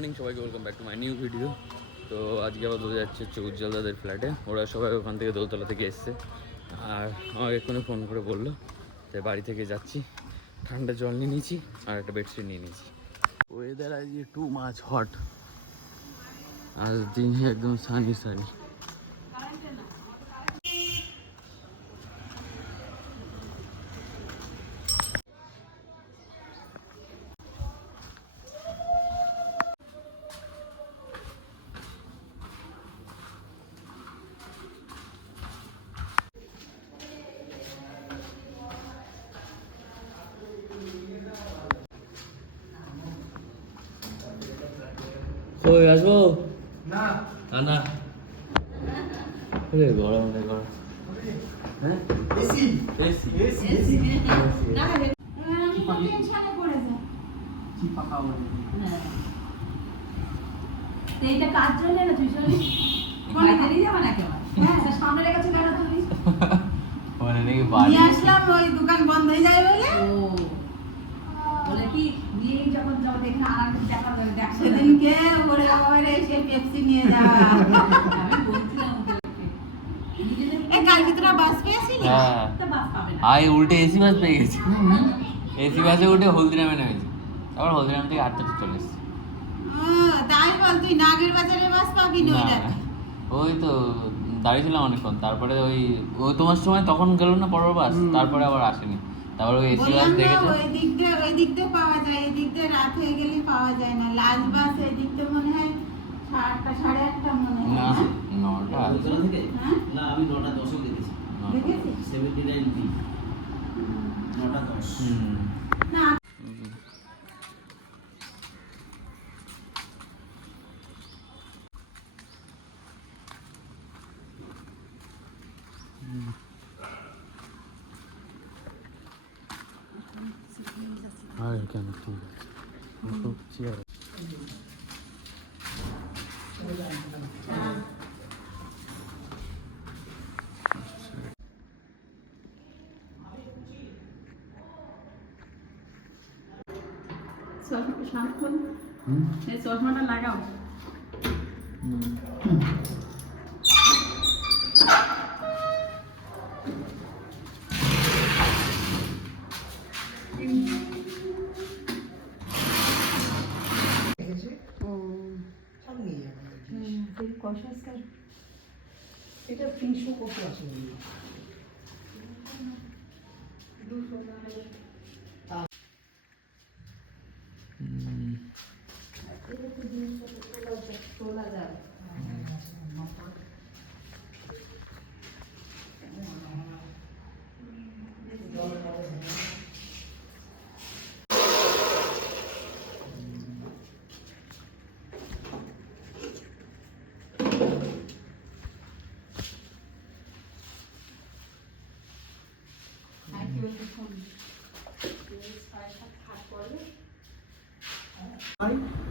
Morning সবাইকে welcome back to my new video তো আজকে আবার দোলে যাচ্ছে হচ্ছে উজ্জ্বল দাদের ফ্ল্যাটে ওরা সবাই ওখান থেকে দোলতলা থেকে এসছে। আর আমাকে এক্ষুনি ফোন করে বলল যে বাড়ি থেকে যাচ্ছি। ঠান্ডা জল নিয়ে নিয়েছি আর একটা বেডশিট নিয়ে নিয়েছি। ওয়েদার আজকে টু মাছ হট আর দিন একদম সানি সানি কই আসব না না রে গরম রে গরম হ্যাঁ এসি এসি এসি না রে কি পাখি? টেনশনে পড়ে যা কি পাকা বলে তো এইটা কাজ চলে না তুই চলি বাড়িতে নিয়ে যাবে না কেমন হ্যাঁ সামনে রেখেছো কেন তুমি মানে নাকি বাড়ি নিয়ে আসলাম ওই দোকান বন্ধ হয়ে যায় বলে ও বলে কি নিয়ে যখন যাব দেখে আর একটা দেখা যাবে দেখ সেদিনকে ওরে আবার এসে পেপসি নিয়ে যাওয়া আমি বলছিলাম ওদেরকে নিজেদের এ কালকে বাস পেয়েছিলি হ্যাঁ একটা বাস পাবে না। আই উল্টে এসি বাস পেয়ে গেছি। এসি বাসে উঠে হলদিরামে নেমেছি। তারপর হলদিরাম থেকে আটটাতে চলে এসেছি। তাই বল তুই নাগের বাজারে বাস পাবি না ওই তো দাঁড়িয়েছিলাম অনেকক্ষণ। তারপরে ওই ও তোমার সময় তখন গেল না পরের বাস তারপরে আবার আসেনি। তারপরে ওই এসি বাস বললাম ওই দিক দিয়ে ওই দিক দিয়ে পাওয়া যায় এই দিক দিয়ে রাত হয়ে গেলে পাওয়া যায় না। লাস্ট বাস এই দিক দিয়ে মনে হয় সাড়ে আটটা সাড়ে আটটা মনে না হয় না? নটা থেকে? হ্যাঁ? না আমি নটা দশও দেখেছি। নটা। দেখেছিস? Seventy nine B. নটা দশ। হুম। না আর কেন ঠিক আছে ওসব চেয়ার হুম এই চশমাটা লাগাও সব নিয়ে যাবে কষাস্কার এটা তিনশো কত আছে তোলা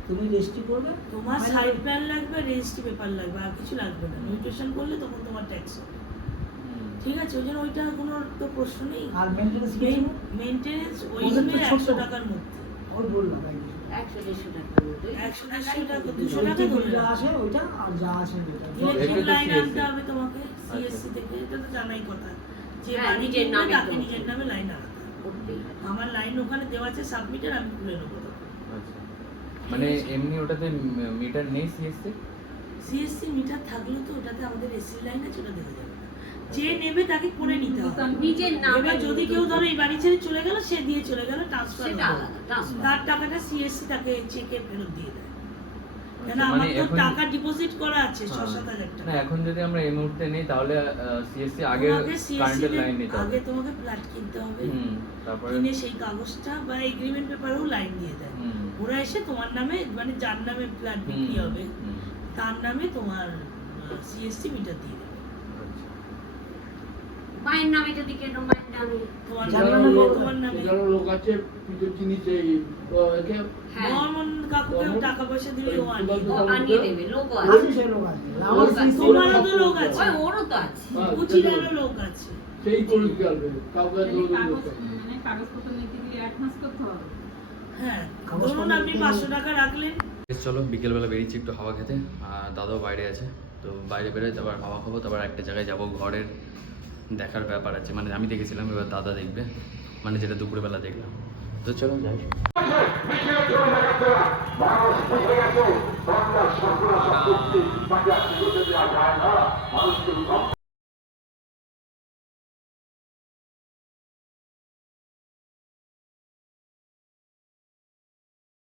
তুমি রেজিস্ট্রি করবে। তোমার সাইড প্ল্যান লাগবে রেজিস্ট্রি পেপার লাগবে আর কিছু লাগবে না। মিউটেশন করলে তখন তোমার ট্যাক্স হবে। ঠিক আছে ওই জন্য ওইটা কোনো তো প্রশ্ন নেই। আর মেনটেন্স মেনটেনেন্স ওই। একশো টাকার মধ্যে। ওই বললাম একশো দেড়শো টাকা একশো দেড়শো টাকা দুশো টাকা ধরে যা ওইটা আর যা আছে ইলেকট্রিক লাইন আনতে হবে তোমাকে সিএসসি থেকে এটা তো জানাই কথা। যে হ্যাঁ, বাড়ি নিজের কিনবে তাকে নিজের নামে লাইন আনতে আমার লাইন ওখানে দেওয়া আছে সাবমিটার আমি খুলে নেব আচ্ছা। মানে এমনি ওটাতে মিটার নেই সিএসসি সিএসসি মিটার থাকলেও তো ওটাতে আমাদের এসি লাইন আছে ওটা দেখা যাবে। যে নেবে তাকে করে নিতে হবে। নিজের নামে যদি কেউ ধরো এই বাড়ি ছেড়ে চলে গেল সে দিয়ে চলে গেল ট্রান্সফার সেটা আলাদা তার টাকাটা সিএসসি তাকে চেকে ফেরত দিয়ে দেয়। আচ্ছা, মানে টাকা ডিপোজিট করা আছে ছ হ্যাঁ। সাত হাজার টাকা। এখন যদি আমরা এই মুহূর্তে নেই তাহলে সিএসসি আগে কারেন্টের লাইন নিতে হবে। আগে তোমাকে ফ্ল্যাট কিনতে হবে। হুম তারপরে? কিনে সেই কাগজটা বা এগ্রিমেন্ট পেপারেও লাইন দিয়ে দেয়। ওরা এসে তোমার নামে মানে যার নামে ফ্ল্যাট বিক্রি হবে তার নামে তোমার সিএসসি মিটার দিয়ে দেবে। আচ্ছা। মায়ের নামে যদি কেন মায়ের নামে। তোমার নামে লোক- তোমার নামে। যারা লোক আছে কিছু জিনিস এই আহ, একে হ্যাঁ। কাকুকে টাকা পয়সা দিলে ও আনিয়ে দেবে। ও আনিয়ে দেবে লোক আছে। আছে লোক আছে। আমার লোক আছে। CC তোমারও তো লোক আছে। ওরও তো আছে। হ্যাঁ, লোক আছে। সেই করে কাউকে মানে কাগজপত্র নিতে গেলে অ্যাডভান্স করতে হবে। হ্যাঁ ধরুন আপনি পাঁচশো টাকা রাখলেন। চলো বিকেলবেলা বেরিয়েছি একটু হাওয়া খেতে। আর দাদাও বাইরে আছে তো বাইরে বেরোয় তারপর হাওয়া খাব তারপর একটা জায়গায় যাব ঘরের দেখার ব্যাপার আছে। মানে আমি দেখেছিলাম এবার দাদা দেখবে মানে যেটা দুপুরবেলা দেখলাম। তো চলো যাই। মানুষকে